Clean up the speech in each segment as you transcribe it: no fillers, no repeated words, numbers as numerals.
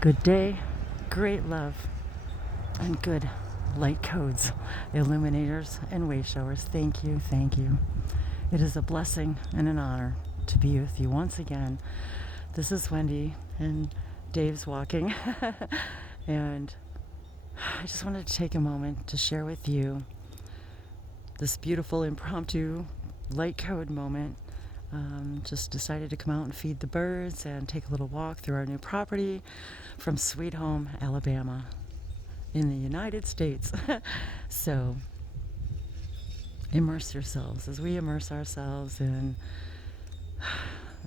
Good day, great love, and good light codes, illuminators, and way showers. Thank you, thank you. It is a blessing and an honor to be with you once again. This is Wendy, and Dave's walking. And I just wanted to take a moment to share with you this beautiful impromptu light code moment. Just decided to come out and feed the birds and take a little walk through our new property from Sweet Home, Alabama, in the United States. So immerse yourselves as we immerse ourselves in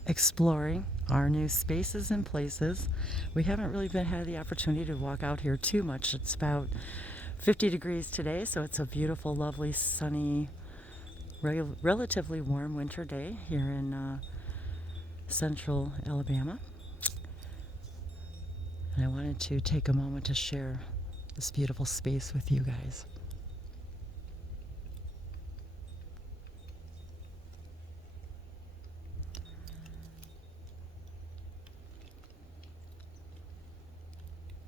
exploring our new spaces and places. We haven't really had the opportunity to walk out here too much. It's about 50 degrees today, so it's a beautiful, lovely, sunny, relatively warm winter day here in central Alabama. And I wanted to take a moment to share this beautiful space with you guys.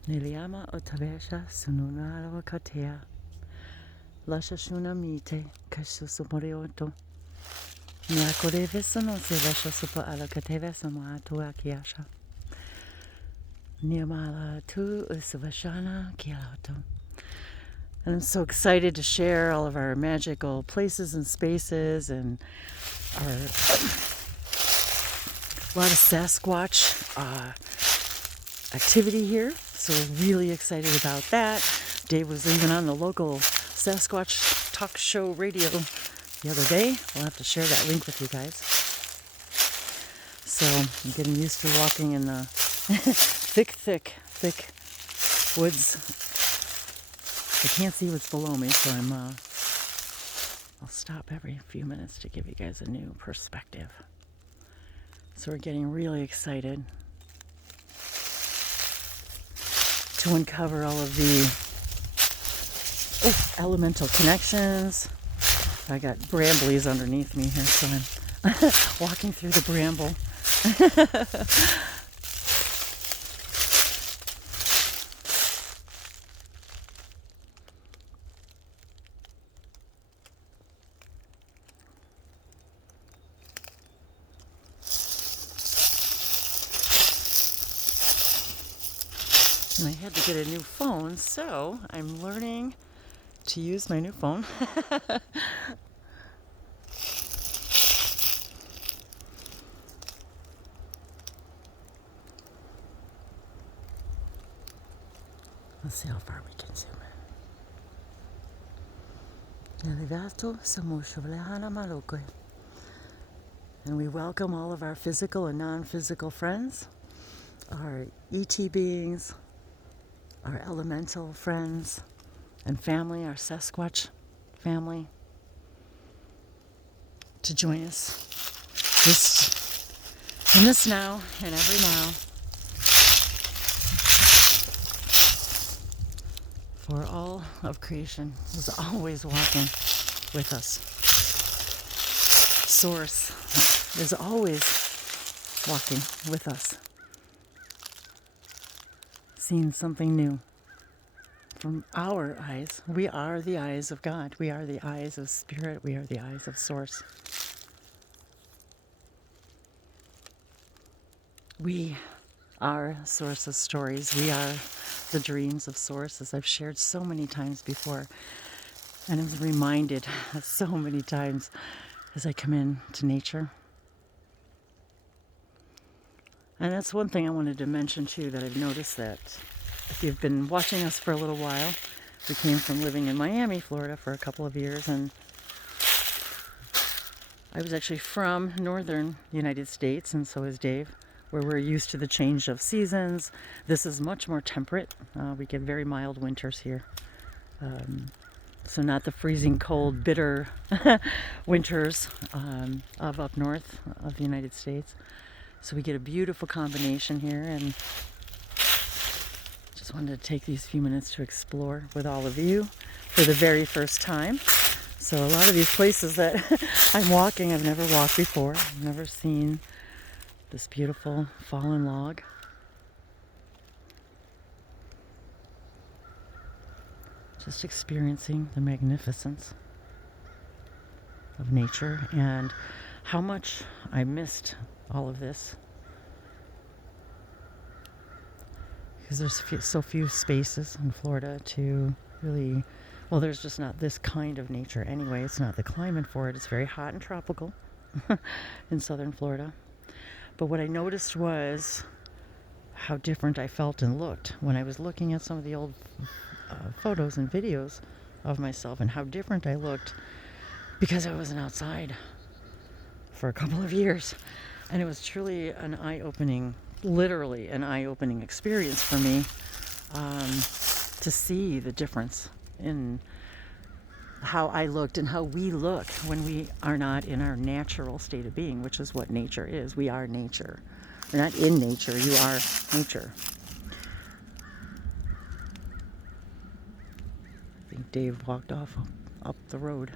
Niliama otavesha sununalo katea. Lasha shuna mite kasusuporioto. Niakorevesa no se lasha supa alakatevesa moatu akiasha. Niamala tu usavashana kiato. And I'm so excited to share all of our magical places and spaces and our a lot of Sasquatch activity here. So we're really excited about that. Dave was even on the local Sasquatch talk show radio the other day. We'll have to share that link with you guys. So I'm getting used to walking in the thick woods. I can't see what's below me, so I'll stop every few minutes to give you guys a new perspective. So we're getting really excited to uncover all of the elemental connections. I got bramblies underneath me here, so I'm walking through the bramble. And I had to get a new phone, so I'm learning to use my new phone. Let's see how far we can zoom in. And we welcome all of our physical and non-physical friends, our ET beings, our elemental friends and family, our Sasquatch family, to join us in this now and every now, for all of creation is always walking with us. Source is always walking with us, seeing something new from our eyes. We are the eyes of God. We are the eyes of Spirit. We are the eyes of Source. We are Source's stories. We are the dreams of Source, as I've shared so many times before. And I'm reminded so many times as I come in to nature. And that's one thing I wanted to mention too, that I've noticed that if you've been watching us for a little while, we came from living in Miami, Florida for a couple of years, and I was actually from northern United States, and so is Dave, where we're used to the change of seasons. This is much more temperate. We get very mild winters here. So not the freezing cold, bitter winters of up north of the United States. So we get a beautiful combination here, and just wanted to take these few minutes to explore with all of you for the very first time. So a lot of these places that I'm walking, I've never walked before. I've never seen this beautiful fallen log. just experiencing the magnificence of nature and how much I missed all of this. Because there's so few spaces in Florida to really, well, there's just not this kind of nature anyway. It's not the climate for it. It's very hot and tropical in southern Florida. But what I noticed was how different I felt and looked when I was looking at some of the old photos and videos of myself, and how different I looked because I wasn't outside for a couple of years. And it was truly an eye-opening, literally an eye-opening experience for me, to see the difference in how I looked and how we look when we are not in our natural state of being, which is what nature is. We are nature. You're not in nature, you are nature. I think Dave walked off up the road.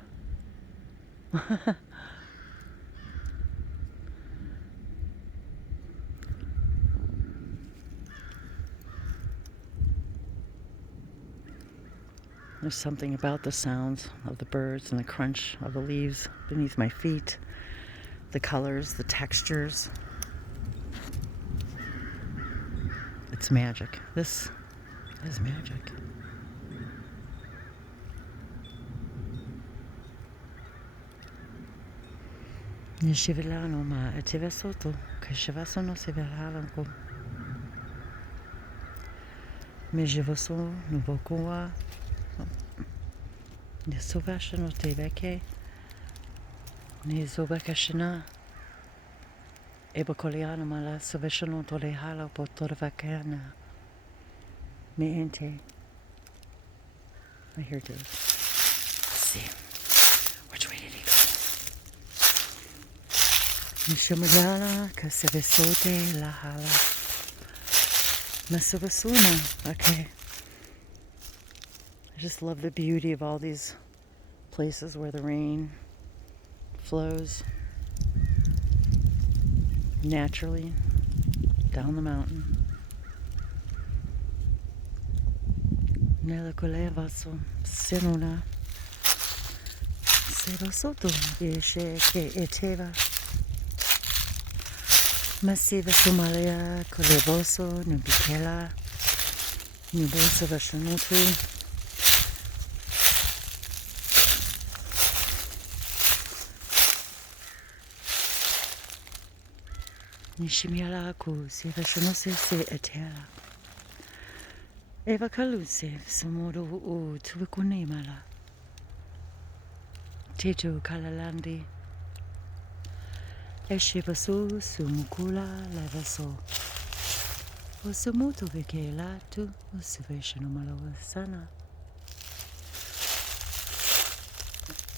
There's something about the sounds of the birds and the crunch of the leaves beneath my feet, the colors, the textures. It's magic. This is magic. Nishivilano ma ativa soto, kashivaso no sivilalanko. Mejivoso nuvokoa. Nisuvashano teveke. Nizobakashina. Ebakoliana mala suvashano tolehala potorvakana. Meente. I hear Dave. Let's see. Which way did he go? Nishamadana kasavesote la hala. Masavasuna. Okay. I just love the beauty of all these places where the rain flows naturally down the mountain. Nella colevaso seruna sero sotto esce che eteva massiva somalia colevoso nubichela nubosa vashanutu. Nishimiala ku si vashanose se etela. Eva kaluse samoro u tuvikunimala. Tetu kalalandi. Eshivasu sumukula levaso. Osumuto vikela tu osiveshanumalawasana.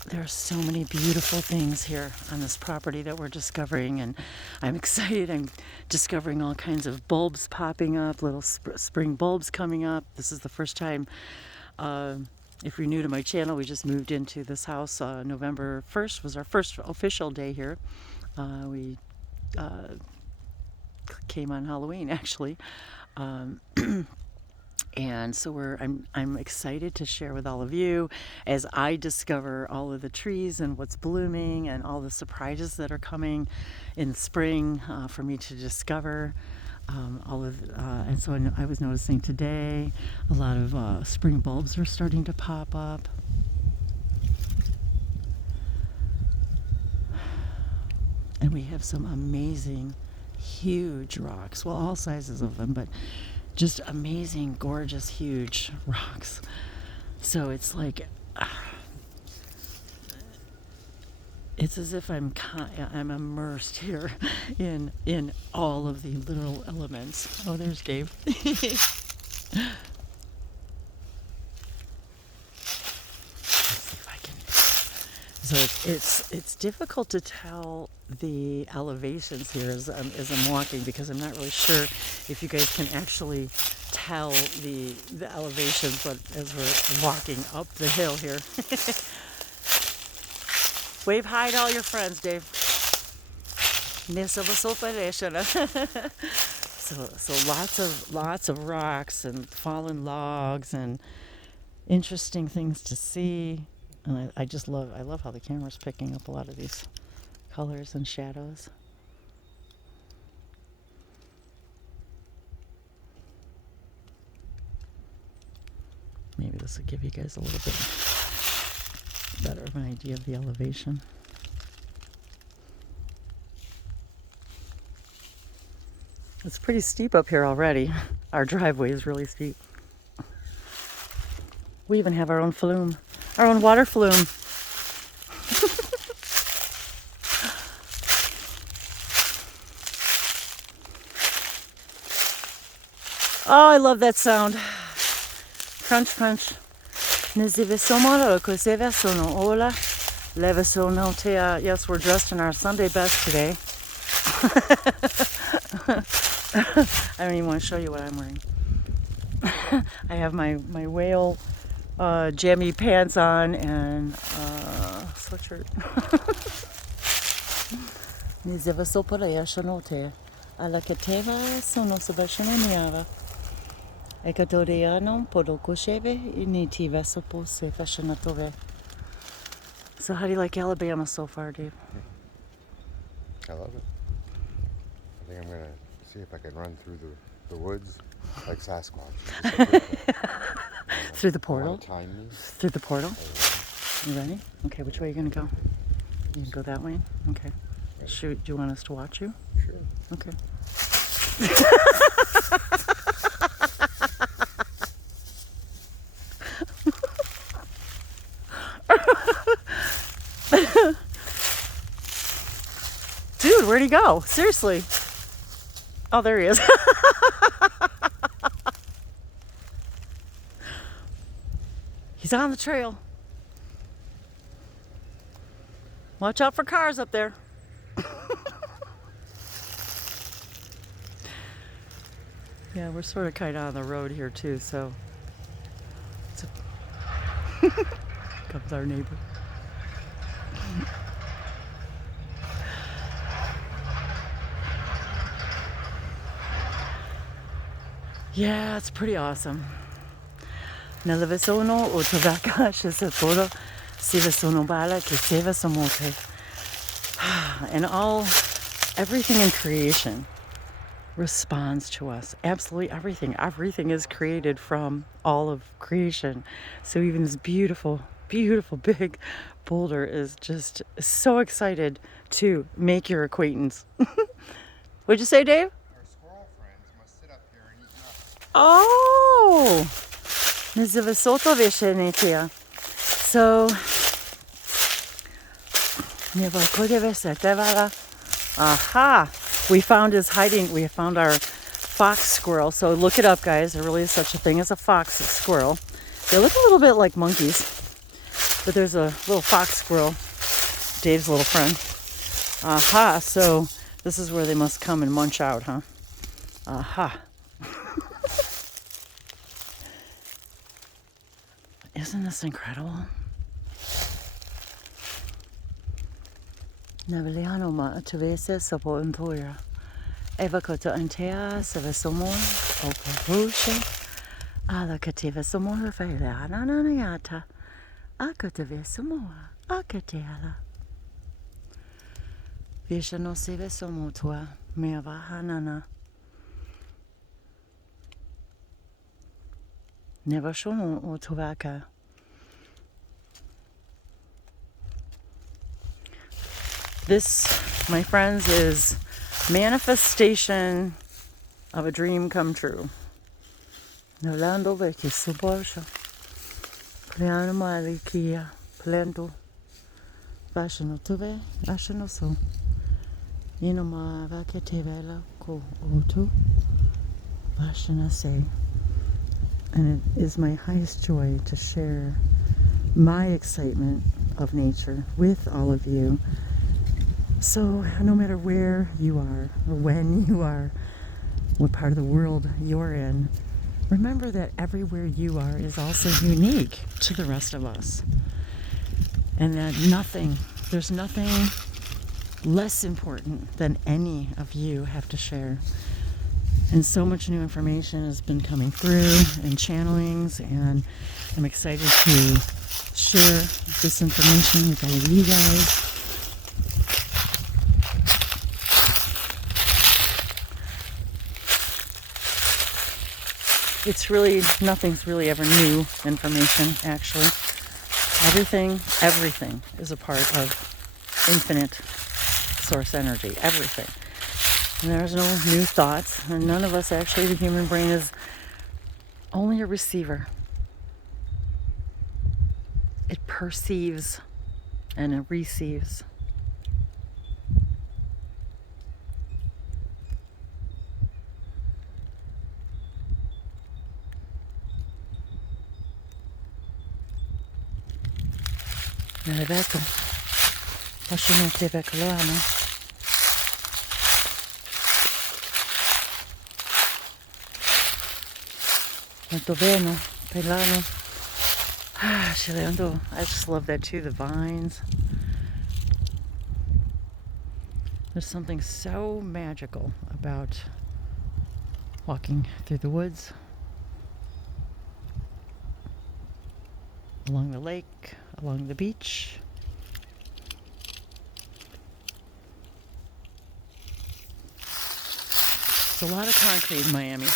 There are so many beautiful things here on this property that we're discovering, and I'm excited. I'm discovering all kinds of bulbs popping up, little spring bulbs coming up. This is the first time, if you're new to my channel, we just moved into this house. November 1st was our first official day here. We came on Halloween, actually. And so I'm excited to share with all of you as I discover all of the trees and what's blooming and all the surprises that are coming in spring for me to discover. And so I was noticing today a lot of spring bulbs are starting to pop up. And we have some amazing, huge rocks. Well, all sizes of them, but just amazing, gorgeous, huge rocks. So it's like, it's as if I'm immersed here in all of the literal elements. Oh, there's Dave. So it's difficult to tell the elevations here as I'm walking, because I'm not really sure if you guys can actually tell the elevations, but as we're walking up the hill here. Wave hi to all your friends, Dave. So lots of rocks and fallen logs, and interesting things to see. And I just love how the camera's picking up a lot of these colors and shadows. Maybe this will give you guys a little bit better of an idea of the elevation. It's pretty steep up here already. Our driveway is really steep. We even have our own flume, our own water flume. Oh, I love that sound. Crunch, crunch. Yes, we're dressed in our Sunday best today. I don't even want to show you what I'm wearing. I have my whale jammy pants on and sweatshirt. So how do you like Alabama so far, Dave? I love it. I think I'm going to see if I can run through the woods like Sasquatch. Through the portal? Time me. Through the portal? You ready? Okay, which way are you going to go? You can go that way? Okay. Shoot, do you want us to watch you? Sure. Okay. Dude, where'd he go? Seriously. Oh, there he is. He's on the trail. Watch out for cars up there. Yeah, we're sort of kind of on the road here too, so. Comes our neighbor. Yeah, it's pretty awesome. Nella sono o tovaka shesatoro siva sono bala ke seva samote. And everything in creation responds to us. Absolutely everything. Everything is created from all of creation. So even this beautiful, beautiful big boulder is just so excited to make your acquaintance. What'd you say, Dave? Our squirrel friends must sit up here and eat nuts. Oh! So, aha! We found our fox squirrel. So look it up, guys. There really is such a thing as a fox squirrel. They look a little bit like monkeys, but there's a little fox squirrel, Dave's little friend. Aha! So this is where they must come and munch out, huh? Aha! Isn't this incredible? Naviliano ma atuvese sapo untoira. Eva koto antea savesomo operushe. Ala kativa somo faila ananayata. Akatave samoa. Akateala. Vishano seve somo tua. Meava hanana. Never shono o tovaka. This, my friends, is manifestation of a dream come true. Nolando veki suborsha. Pliano malikia. Plento. Vashano tuve. Vashano so. Inoma vaketevela ko otu. Vashana se. And it is my highest joy to share my excitement of nature with all of you. So no matter where you are or when you are, what part of the world you're in, remember that everywhere you are is also unique to the rest of us. And that there's nothing less important than any of you have to share. And so much new information has been coming through and channelings, and I'm excited to share this information with all of you guys. It's really, nothing's really ever new information, actually. Everything is a part of infinite source energy. Everything. And there's no new thoughts, and none of us actually, the human brain is only a receiver. It perceives and it receives. Ecco, posso mettere ecco là, no? Molto bene, Pelano. I just love that too, the vines. There's something so magical about walking through the woods, along the lake, along the beach. There's a lot of concrete in Miami.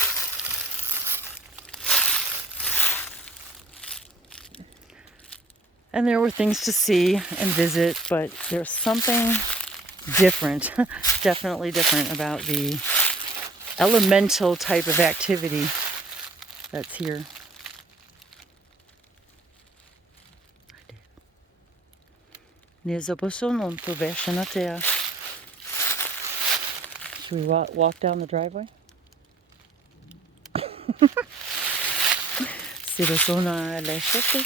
And there were things to see and visit, but there's something different, definitely different about the elemental type of activity that's here. Should we walk down the driveway? Si lo sono alle 7.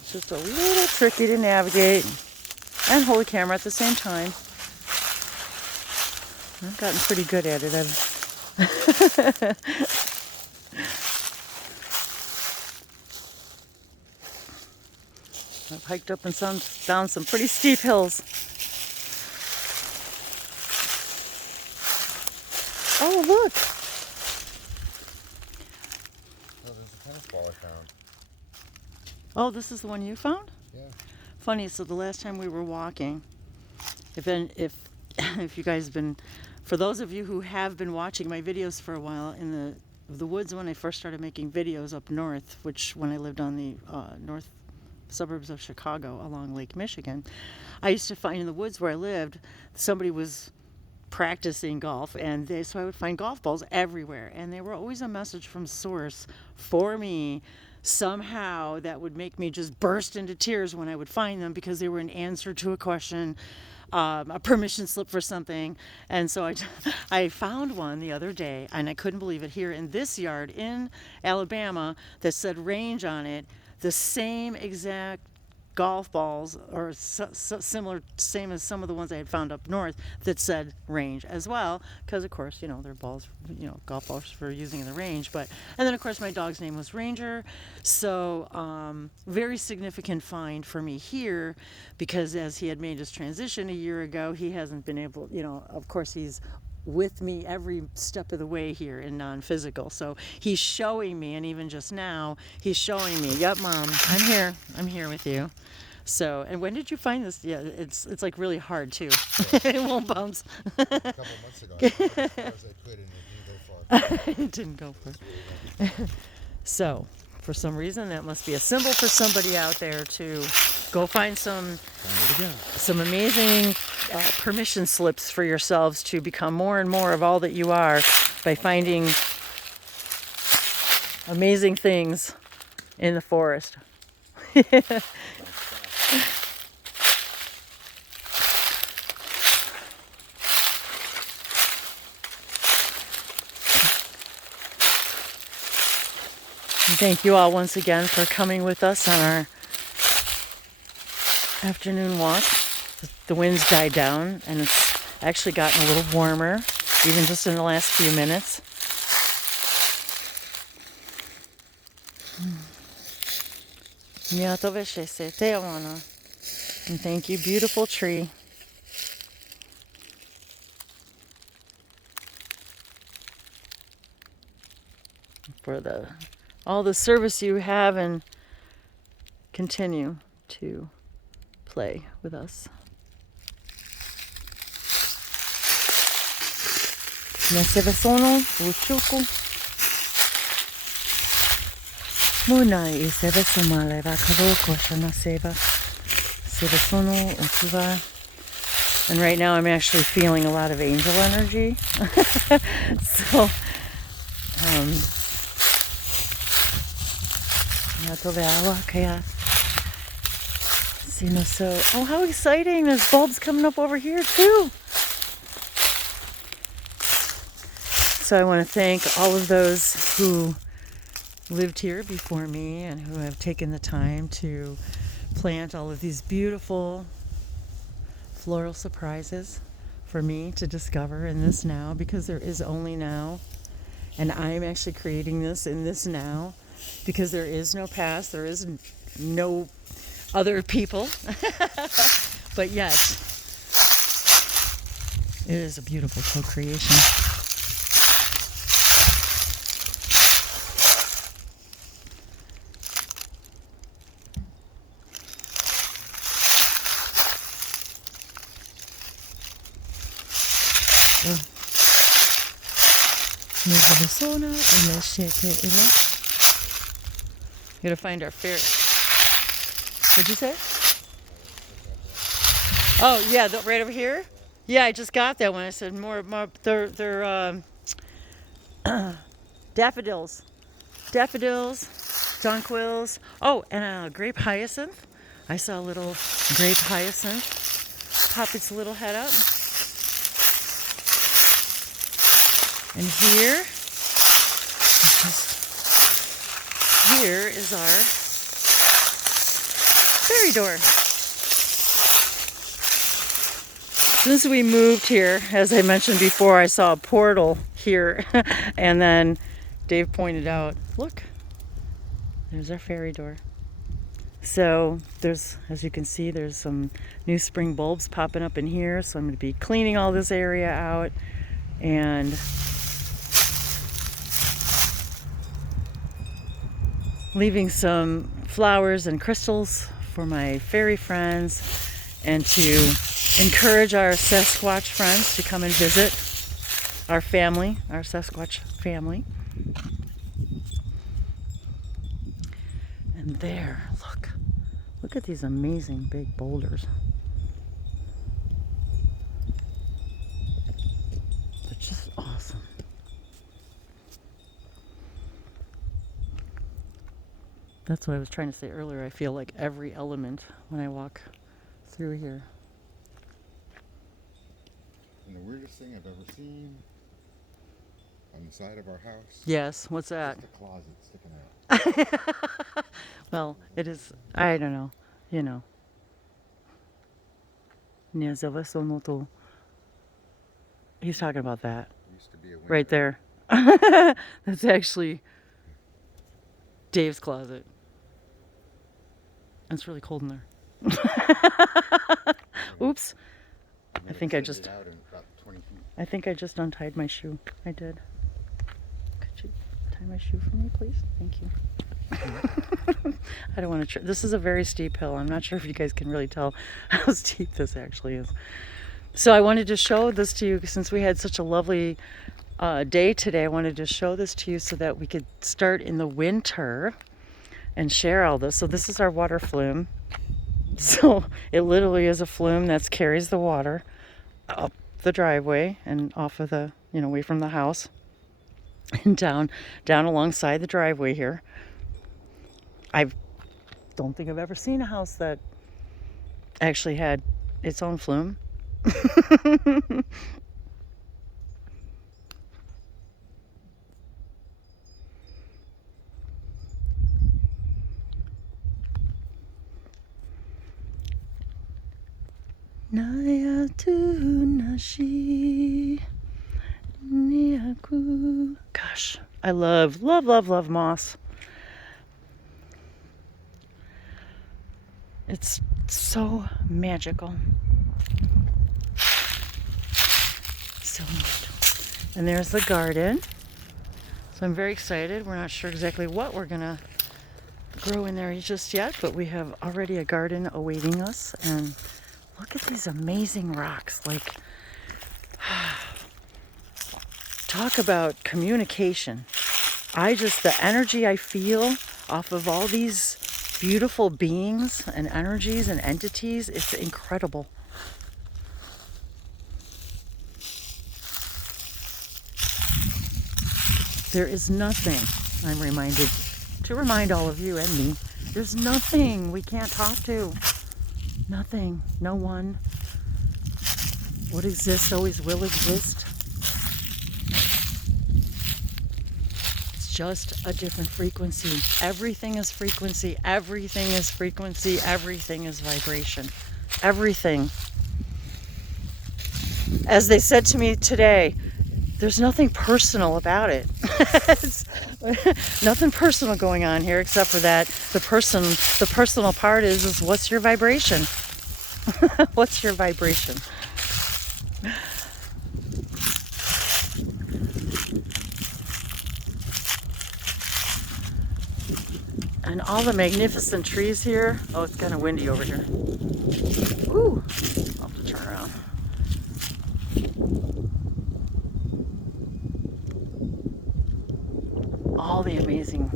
It's just a little tricky to navigate and hold a camera at the same time. I've gotten pretty good at it. I've hiked up and down some pretty steep hills. Oh, look! Oh, there's a tennis ball I found. Oh, this is the one you found? Yeah. Funny, so the last time we were walking, if you guys have been, for those of you who have been watching my videos for a while, in the woods when I first started making videos up north, which when I lived on the north suburbs of Chicago along Lake Michigan, I used to find in the woods where I lived, somebody was practicing golf, and so I would find golf balls everywhere, and they were always a message from source for me somehow that would make me just burst into tears when I would find them, because they were an answer to a question, a permission slip for something. And so I found one the other day, and I couldn't believe it, here in this yard in Alabama that said range on it, the same exact golf balls, or similar, same as some of the ones I had found up north, that said range as well, because of course, they're balls, golf balls for using in the range. And then of course my dog's name was Ranger, so very significant find for me here, because as he had made his transition a year ago, he hasn't been able, of course he's with me every step of the way here in non-physical, so he's showing me, and even just now he's showing me, yep, Mom, I'm here with you. So, and when did you find this? Yeah, it's like really hard too. It won't bounce. A couple months ago, as far as I could, and it didn't go far. It didn't go far. So, for some reason, that must be a symbol for somebody out there to go find some amazing permission slips for yourselves to become more and more of all that you are by finding amazing things in the forest. Thank you all once again for coming with us on our afternoon walk. The wind's died down, and it's actually gotten a little warmer, even just in the last few minutes. Miatoveshese te awana. And thank you, beautiful tree. For all the service you have and continue to play with us. Naseva sono uchuku. Muna I seva sumale va kavoko shana seva. Seva sono utuva. And right now I'm actually feeling a lot of angel energy. So, oh, how exciting! There's bulbs coming up over here too. So I want to thank all of those who lived here before me and who have taken the time to plant all of these beautiful floral surprises for me to discover in this now, because there is only now. And I'm actually creating this in this now, because there is no past, there is no other people. But yet, it is a beautiful co-creation. Gotta find our ferret. What'd you say? Oh yeah, right over here. Yeah, I just got that one. I said more. They're daffodils, jonquils. Oh, and a grape hyacinth. I saw a little grape hyacinth pop its little head up. And here is our fairy door. Since we moved here, as I mentioned before, I saw a portal here. And then Dave pointed out, look, there's our fairy door. So there's, as you can see, there's some new spring bulbs popping up in here. So I'm going to be cleaning all this area out and leaving some flowers and crystals for my fairy friends, and to encourage our Sasquatch friends to come and visit our family, our Sasquatch family. And there, look at these amazing big boulders. They're just awesome. That's what I was trying to say earlier. I feel like every element when I walk through here. And the weirdest thing I've ever seen on the side of our house. Yes, what's that? Just a closet sticking out. Well, it is, I don't know, you know. He's talking about that. Used to be a window. Right there. That's actually Dave's closet. It's really cold in there. Oops. I think I just untied my shoe. I did. Could you tie my shoe for me, please? Thank you. I don't want to this is a very steep hill. I'm not sure if you guys can really tell how steep this actually is. So I wanted to show this to you since we had such a lovely day today. I wanted to show this to you so that we could start in the winter and share all this. So this is our water flume. So it literally is a flume that carries the water up the driveway and off of the, away from the house and down alongside the driveway here. I don't think I've ever seen a house that actually had its own flume. Gosh, I love moss. It's so magical. So neat. And there's the garden. So I'm very excited. We're not sure exactly what we're going to grow in there just yet, but we have already a garden awaiting us. And look at these amazing rocks. Like, talk about communication. The energy I feel off of all these beautiful beings and energies and entities, it's incredible. There is nothing, I'm reminded, to remind all of you and me, there's nothing we can't talk to. Nothing, no one. What exists always will exist. It's just a different frequency. Everything is frequency. Everything is frequency. Everything is vibration. Everything. As they said to me today, there's nothing personal about it. Nothing personal going on here except for that the personal part is what's your vibration? What's your vibration? And all the magnificent trees here. Oh, it's kind of windy over here. Ooh, I'll have to turn around. All the amazing,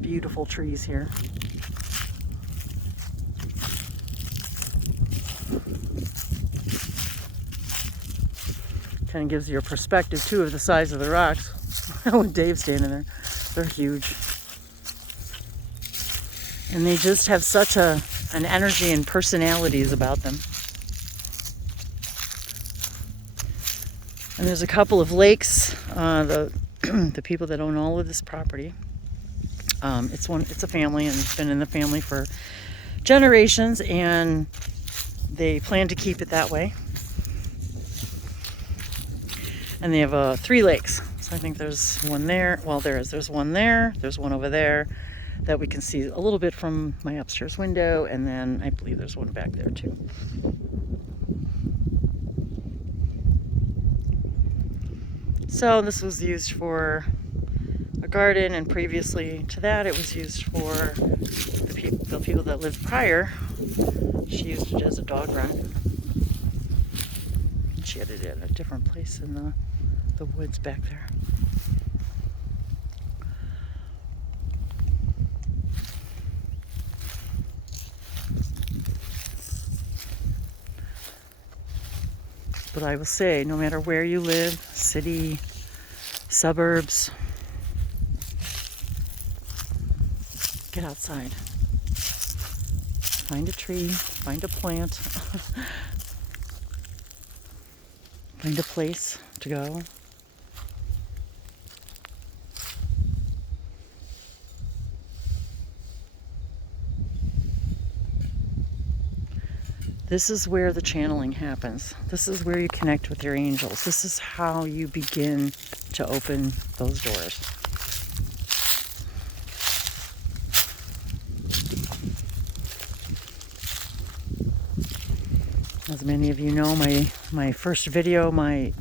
beautiful trees here. Kind of gives you a perspective too of the size of the rocks. When Dave's standing there, they're huge. And they just have such an energy and personalities about them. And there's a couple of lakes. The people that own all of this property, it's a family, and it's been in the family for generations, and they plan to keep it that way. And they have 3 lakes. So I think there's one there. Well, there's one there. There's one over there that we can see a little bit from my upstairs window, and then I believe there's one back there too. So this was used for a garden, and previously to that it was used for the people that lived prior. She used it as a dog run. She had it in a different place in the woods back there. But I will say, no matter where you live, city, suburbs, get outside. Find a tree, find a plant, find a place to go. This is where the channeling happens. This is where you connect with your angels. This is how you begin to open those doors. As many of you know, my first video, my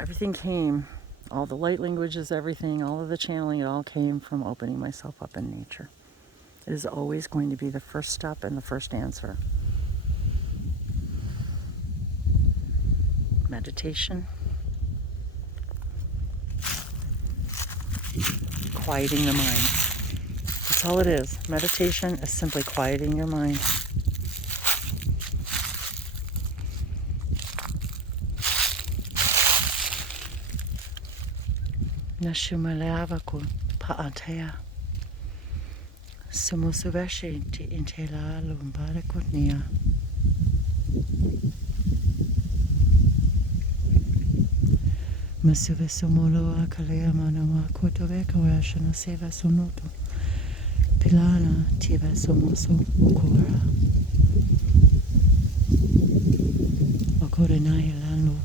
everything came, all the light languages, everything, all of the channeling, it all came from opening myself up in nature. It is always going to be the first step and the first answer. Meditation. Quieting the mind. That's all it is. Meditation is simply quieting your mind. Nashumalavaku pa'atea. Sumusuvashi ti intela lumbara kutnia. Masuve sumolo akalea manawa kutove kawashana seva sunoto. Pilana tiva somoso ukora. Okore nai lano.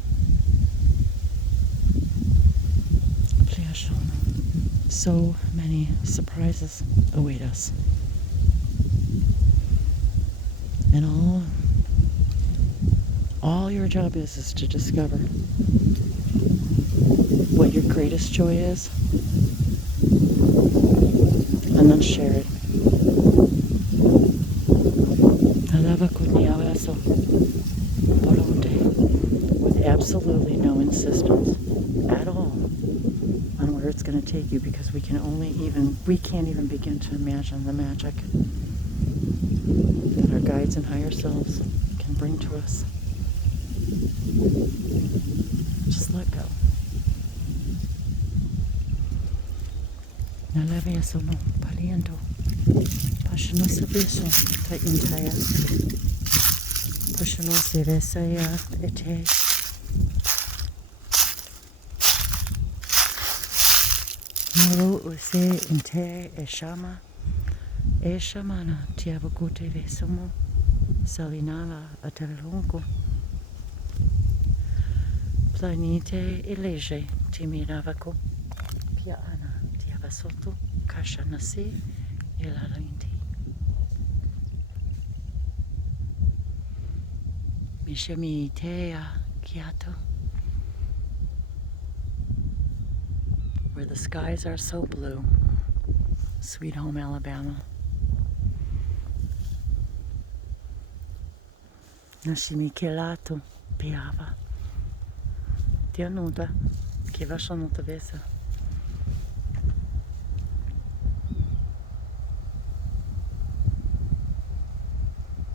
Pleashono. So many surprises await us. And all your job is to discover what your greatest joy is and then share it. With absolutely no insistence at all on where it's going to take you, because we can't even begin to imagine the magic that our guides and higher selves can bring to us. Just let go. Nalave sono paliendo. Pashno sabiso ta intaya. Pashno sivesaya ete. Moro use inte eshama. Eshamana tiavukute vesomo. Salinava aterelunko. Planite elege timiravako. Piana tiavasoto. Kashanasi ilalinti. Mishami tea kiato. Where the skies are so blue. Sweet home Alabama. Nashimi kelato piava. Tianuta, che vassono tavesa.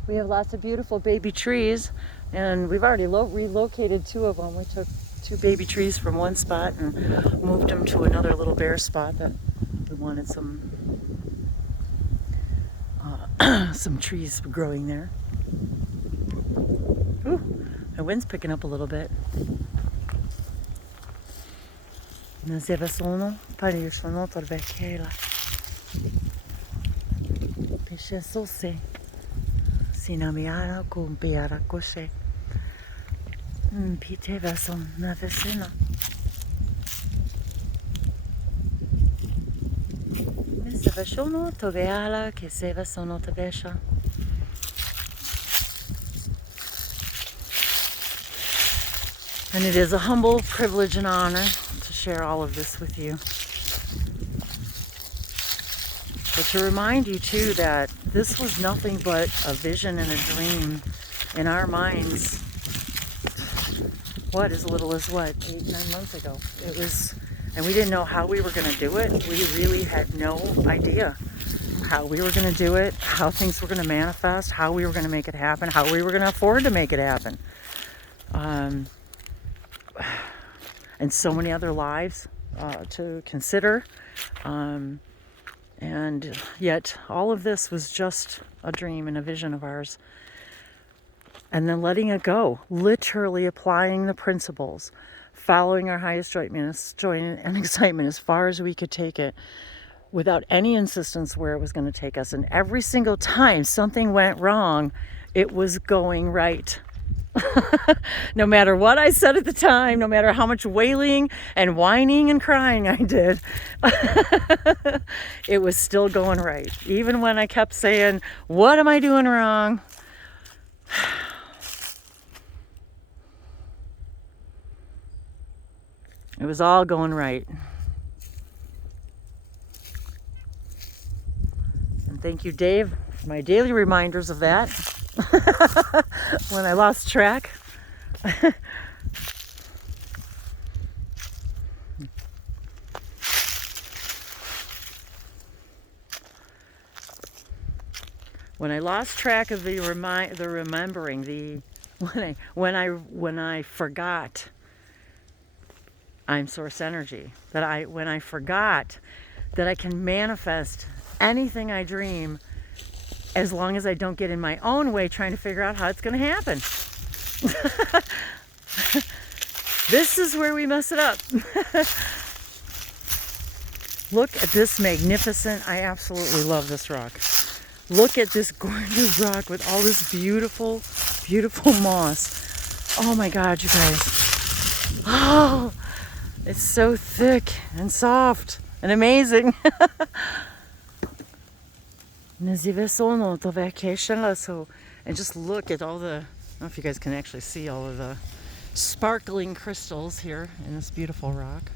We have lots of beautiful baby trees, and we've already relocated 2 of them. We took 2 baby trees from one spot and moved them to another little bare spot that we wanted some trees growing there. Ooh, the wind's picking up a little bit. Sono torvekela. Pesce sose. Sinamiana con piara cosce. Piteva son navesena. Miseva sono toveala che seva sono tavesha. And it is a humble privilege and honor to share all of this with you. But to remind you too that this was nothing but a vision and a dream in our minds. As little as 8-9 months ago. It was, and we didn't know how we were going to do it. We really had no idea how we were going to do it, how things were going to manifest, how we were going to make it happen, how we were going to afford to make it happen. And so many other lives to consider. And yet all of this was just a dream and a vision of ours. And then letting it go, literally applying the principles, following our highest joy and excitement as far as we could take it, without any insistence where it was going to take us. And every single time something went wrong, it was going right. No matter what I said at the time, no matter how much wailing and whining and crying I did, it was still going right. Even when I kept saying, what am I doing wrong? It was all going right. And thank you, Dave, for my daily reminders of that. When I lost track. When I lost track of the remembering, when I forgot I'm source energy, when I forgot that I can manifest anything I dream, as long as I don't get in my own way trying to figure out how it's going to happen. This is where we mess it up. Look at this magnificent, I absolutely love this rock. Look at this gorgeous rock with all this beautiful, beautiful moss. Oh my God, you guys. Oh, it's so thick and soft. and amazing. So, and just look at all the, I don't know if you guys can actually see all of the sparkling crystals here in this beautiful rock.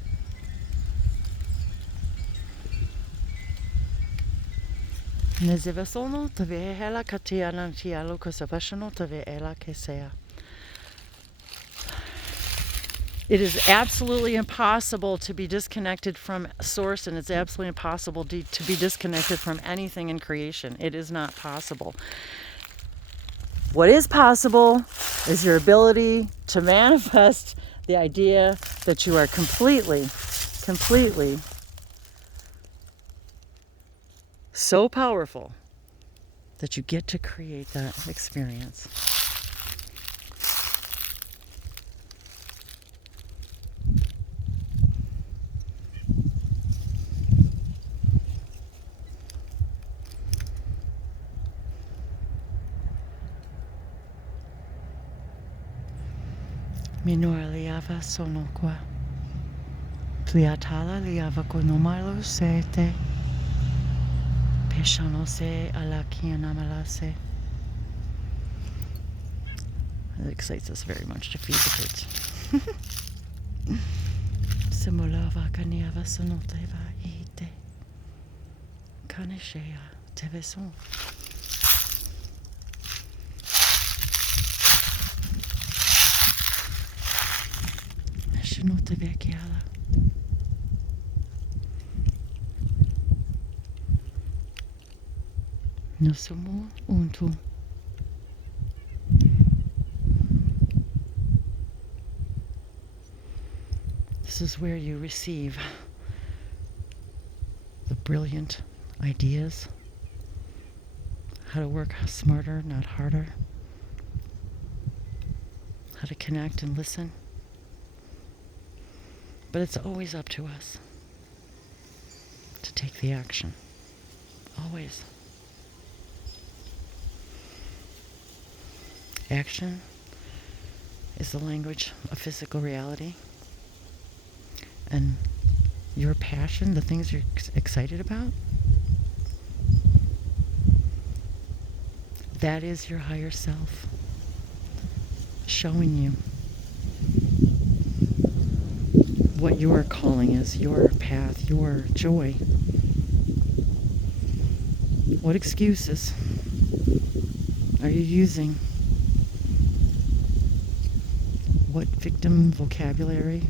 It is absolutely impossible to be disconnected from source, and it's absolutely impossible to be disconnected from anything in creation. It is not possible. What is possible is your ability to manifest the idea that you are completely so powerful that you get to create that experience. Minora liava sonoqua. Pliatala liava konomalo sete. Peshano se alakianamala se. It excites us very much to feed the birds. Simulava kaniava sonoteva ite. Kaneshea teveson. Shinote vekiala. Nosumo untu. This is where you receive the brilliant ideas, how to work smarter, not harder, how to connect and listen. But it's always up to us to take the action. Always. Action is the language of physical reality. And your passion, the things you're excited about, that is your higher self showing you what your calling is, your path, your joy. What excuses are you using? What victim vocabulary?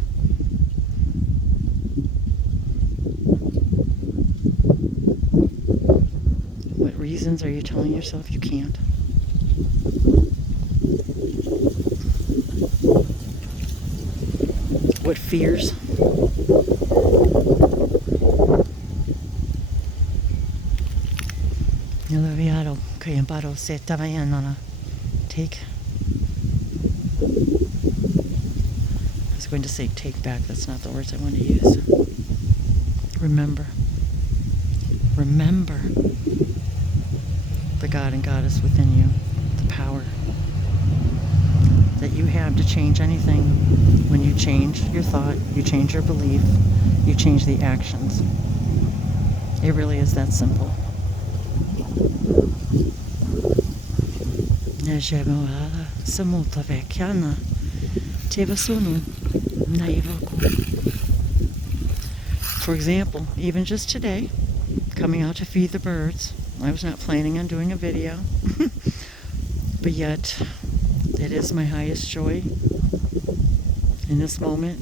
What reasons are you telling yourself you can't? What fears? Take. I was going to say take back. That's not the words I want to use. Remember. Remember the God and Goddess within you, the power that you have to change anything. When you change your thought, you change your belief, you change the actions. It really is that simple. For example, even just today, coming out to feed the birds, I was not planning on doing a video, but yet it is my highest joy in this moment.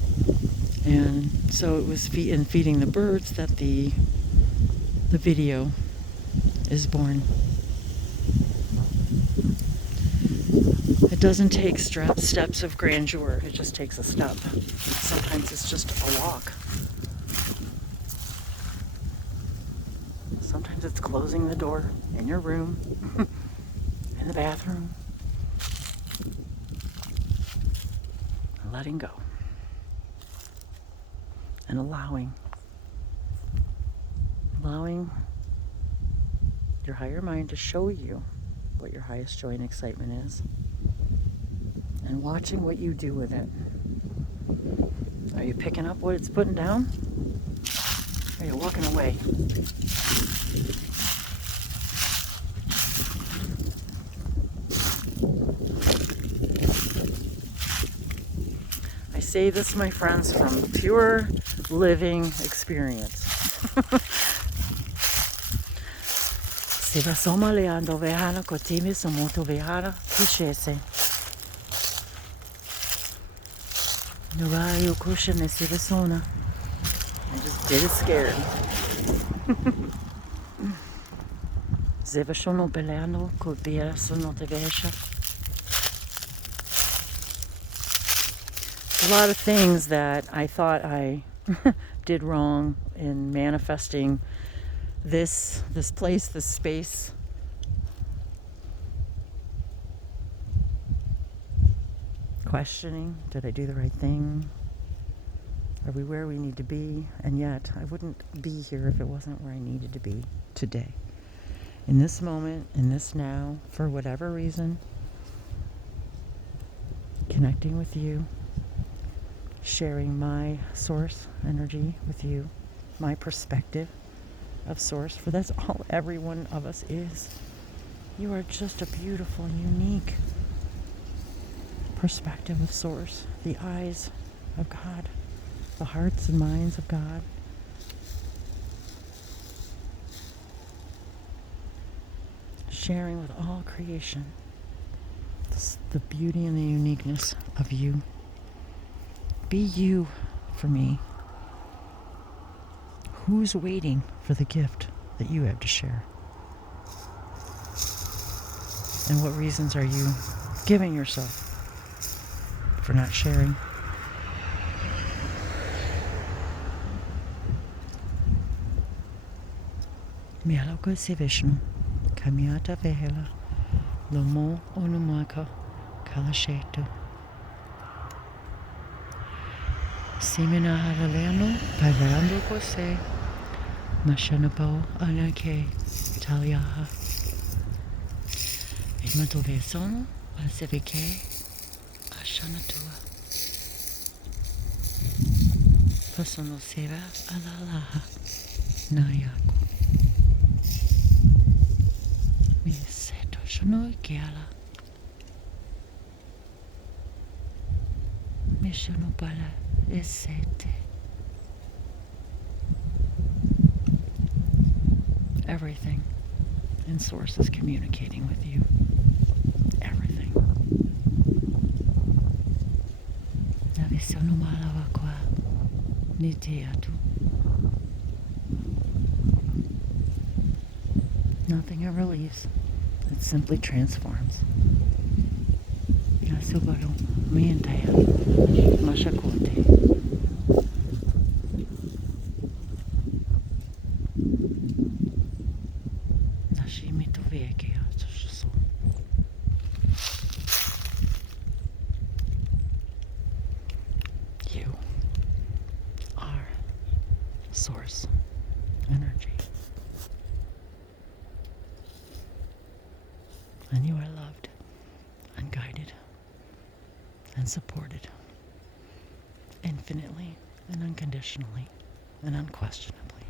And so it was in feeding the birds that the video is born. It doesn't take steps of grandeur. It just takes a step. Sometimes it's just a walk. Sometimes it's closing the door in your room, in the bathroom, and letting go. And allowing your higher mind to show you what your highest joy and excitement is, and watching what you do with it. Are you picking up what it's putting down? Are you walking away? I say this, my friends, from pure living experience. Siva soma leando vehana kotimi somoto vehana kishese. Nurayu kushane siva sona. I just did it scared. Ziva shono beleando kobia sono te vesha. A lot of things that I thought I did wrong in manifesting this place, this space. Questioning, did I do the right thing? Are we where we need to be? And yet, I wouldn't be here if it wasn't where I needed to be today. In this moment, in this now, for whatever reason, connecting with you, sharing my source energy with you, my perspective of source, for that's all every one of us is. You are just a beautiful, unique perspective of source, the eyes of God, the hearts and minds of God. Sharing with all creation the beauty and the uniqueness of you. Be you for me. Who's waiting for the gift that you have to share? And what reasons are you giving yourself for not sharing? Mialoko se Vishnu, Kamiata Vehela, Lomo Onumaka, Kalashetu. Simina Haraleno, Pairando Kose, Mashanapo Anake, Taliaha. Imatove Sono, Asivike, Ashanatua. Personal Seva Alalaha, Nayaku. Miseto Shano Kiala. Mishanopala Esete. Everything in source is communicating with you. Everything. Navisanumala Wakwa Nitiatu. Nothing ever leaves. It simply transforms. Yasubaro Mientaya Mashakote. Nashimi to Veke. You are source energy. And you are loved and guided and supported infinitely and unconditionally and unquestionably.